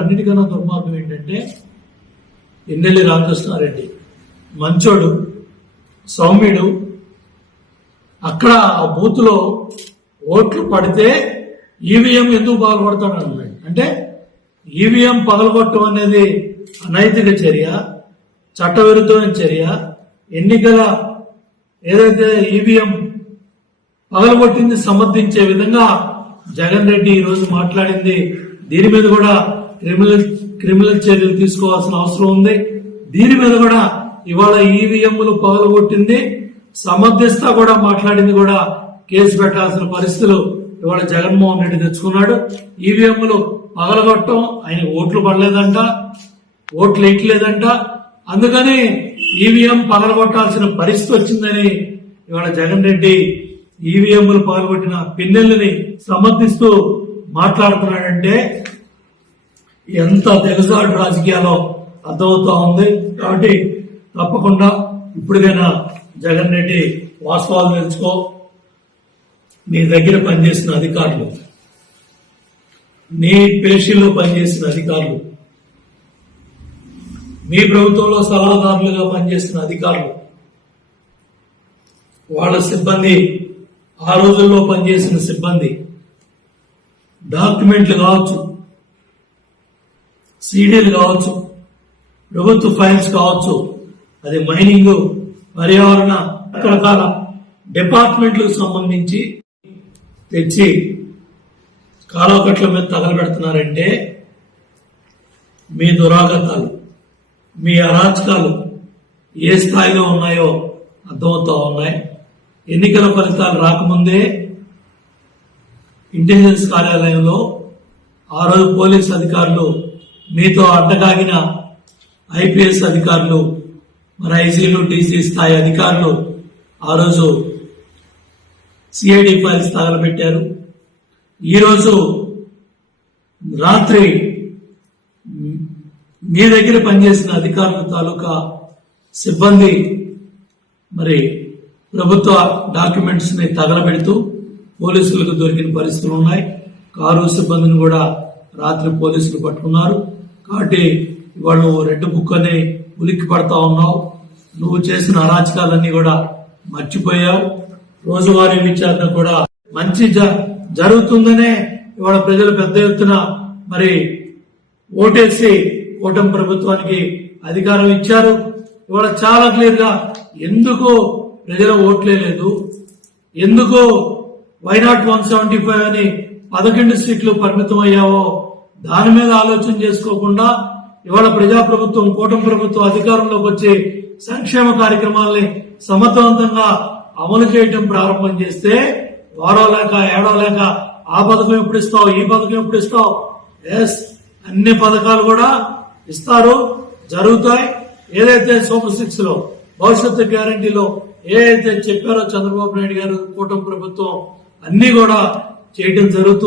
అన్నిటికన్నా దుర్మార్గం ఏంటంటే ఎన్నెల్లి రామకృష్ణారెడ్డి మంచోడు సౌమ్యుడు అక్కడ ఆ బూత్లో ఓట్లు పడితే ఈవీఎం ఎందుకు పగలబడతాడు అన్నాడు అంటే ఈవీఎం పగలగొట్టడం అనేది అనైతిక చర్య చట్టవిరుద్ధమైన చర్య ఎన్నికల ఏదైతే ఈవీఎం పగలగొట్టింది సమర్థించే విధంగా జగన్ రెడ్డి ఈరోజు మాట్లాడింది దీని మీద కూడా క్రిమినల్ క్రిమినల్ చర్యలు తీసుకోవాల్సిన అవసరం ఉంది దీని మీద కూడా ఇవాళ ఈవీఎంలు పగలగొట్టింది సమర్థిస్త కూడా మాట్లాడింది కూడా కేసు పెట్టాల్సిన పరిస్థితులు ఇవాళ జగన్మోహన్ రెడ్డి తెచ్చుకున్నాడు ఈవీఎంలు పగలగొట్టం ఆయన ఓట్లు పడలేదంట ఓట్లు ఎక్కలేదంట అందుకని ఈవీఎం పగలగొట్టాల్సిన పరిస్థితి వచ్చిందని ఇవాళ జగన్ రెడ్డి ఈవీఎంలు పగలగొట్టిన పిన్నెల్ని సమర్థిస్తూ మాట్లాడుతున్నాడంటే ఎంత తెలుసాడు రాజకీయాల్లో అర్థమవుతా ఉంది కాబట్టి తప్పకుండా ఇప్పటికైనా జగన్ రెడ్డి వాస్తవాలు తెలుసుకో నీ దగ్గర పనిచేసిన అధికారులు నీ పేషీల్లో పనిచేసిన అధికారులు మీ ప్రభుత్వంలో సలహాదారులుగా పనిచేసిన అధికారులు వాళ్ళ సిబ్బంది ఆ రోజుల్లో పనిచేసిన సిబ్బంది డాక్యుమెంట్లు కావచ్చు సీడీలు కావచ్చు ప్రభుత్వ ఫైల్స్ కావచ్చు అది మైనింగ్ పర్యావరణ రకరకాల డిపార్ట్మెంట్లకు సంబంధించి తెచ్చి కాలోకట్ల మీద తగలబెడుతున్నారంటే మీ దురాగతాలు మీ అరాచకాలు ఏ స్థాయిలో ఉన్నాయో అర్థమవుతా ఉన్నాయి ఎన్నికల ఫలితాలు రాకముందే ఇంటెలిజెన్స్ కార్యాలయంలో ఆ రోజు పోలీస్ అధికారులు మీతో అడ్డగాగిన ఐపీఎస్ అధికారులు మరి ఐసీలు డీసీ స్థాయి అధికారులు ఆ రోజు సిఐడి ఫైల్స్ తగలబెట్టారు ఈరోజు రాత్రి మీ దగ్గర పనిచేసిన అధికారుల తాలూకా సిబ్బంది మరి ప్రభుత్వ డాక్యుమెంట్స్ని తగలబెడుతూ పోలీసులకు దొరికిన పరిస్థితులు ఉన్నాయి కారు సిబ్బందిని కూడా రాత్రి పోలీసులు పట్టుకున్నారు కాబట్టి వాళ్ళు రెడ్ బుక్ అని ఉలిక్కి పడతా ఉన్నావు నువ్వు చేసిన అరాచకాలన్నీ కూడా మర్చిపోయావు రోజువారీ విచారణ కూడా మంచి జరుగుతుందనే ఇవాళ ప్రజలు పెద్ద ఎత్తున మరి ఓటేసి కూటమి ప్రభుత్వానికి అధికారం ఇచ్చారు ఇవాళ చాలా గా ఎందుకు ప్రజల ఓట్లే లేదు ఎందుకు వైనాట్ వన్ సెవెంటీ ఫైవ్ అని పదకొండు సీట్లు పరిమితం అయ్యావో దాని మీద ఆలోచన చేసుకోకుండా ఇవాళ ప్రజాప్రభుత్వం కూటమి ప్రభుత్వం అధికారంలోకి వచ్చి సంక్షేమ కార్యక్రమాలని సమర్థవంతంగా అమలు చేయటం ప్రారంభం చేస్తే వారో లేక ఏడో లేక ఆ పథకం ఎప్పుడు ఇస్తావు ఈ పథకం ఎప్పుడు ఇస్తావు ఎస్ అన్ని పథకాలు కూడా ఇస్తారు జరుగుతాయి ఏదైతే సూపర్ సిక్స్ లో భవిష్యత్తు గ్యారంటీలో ఏదైతే చెప్పారో చంద్రబాబు నాయుడు గారు కూటమి ప్రభుత్వం అన్ని కూడా చేయటం జరుగుతుంది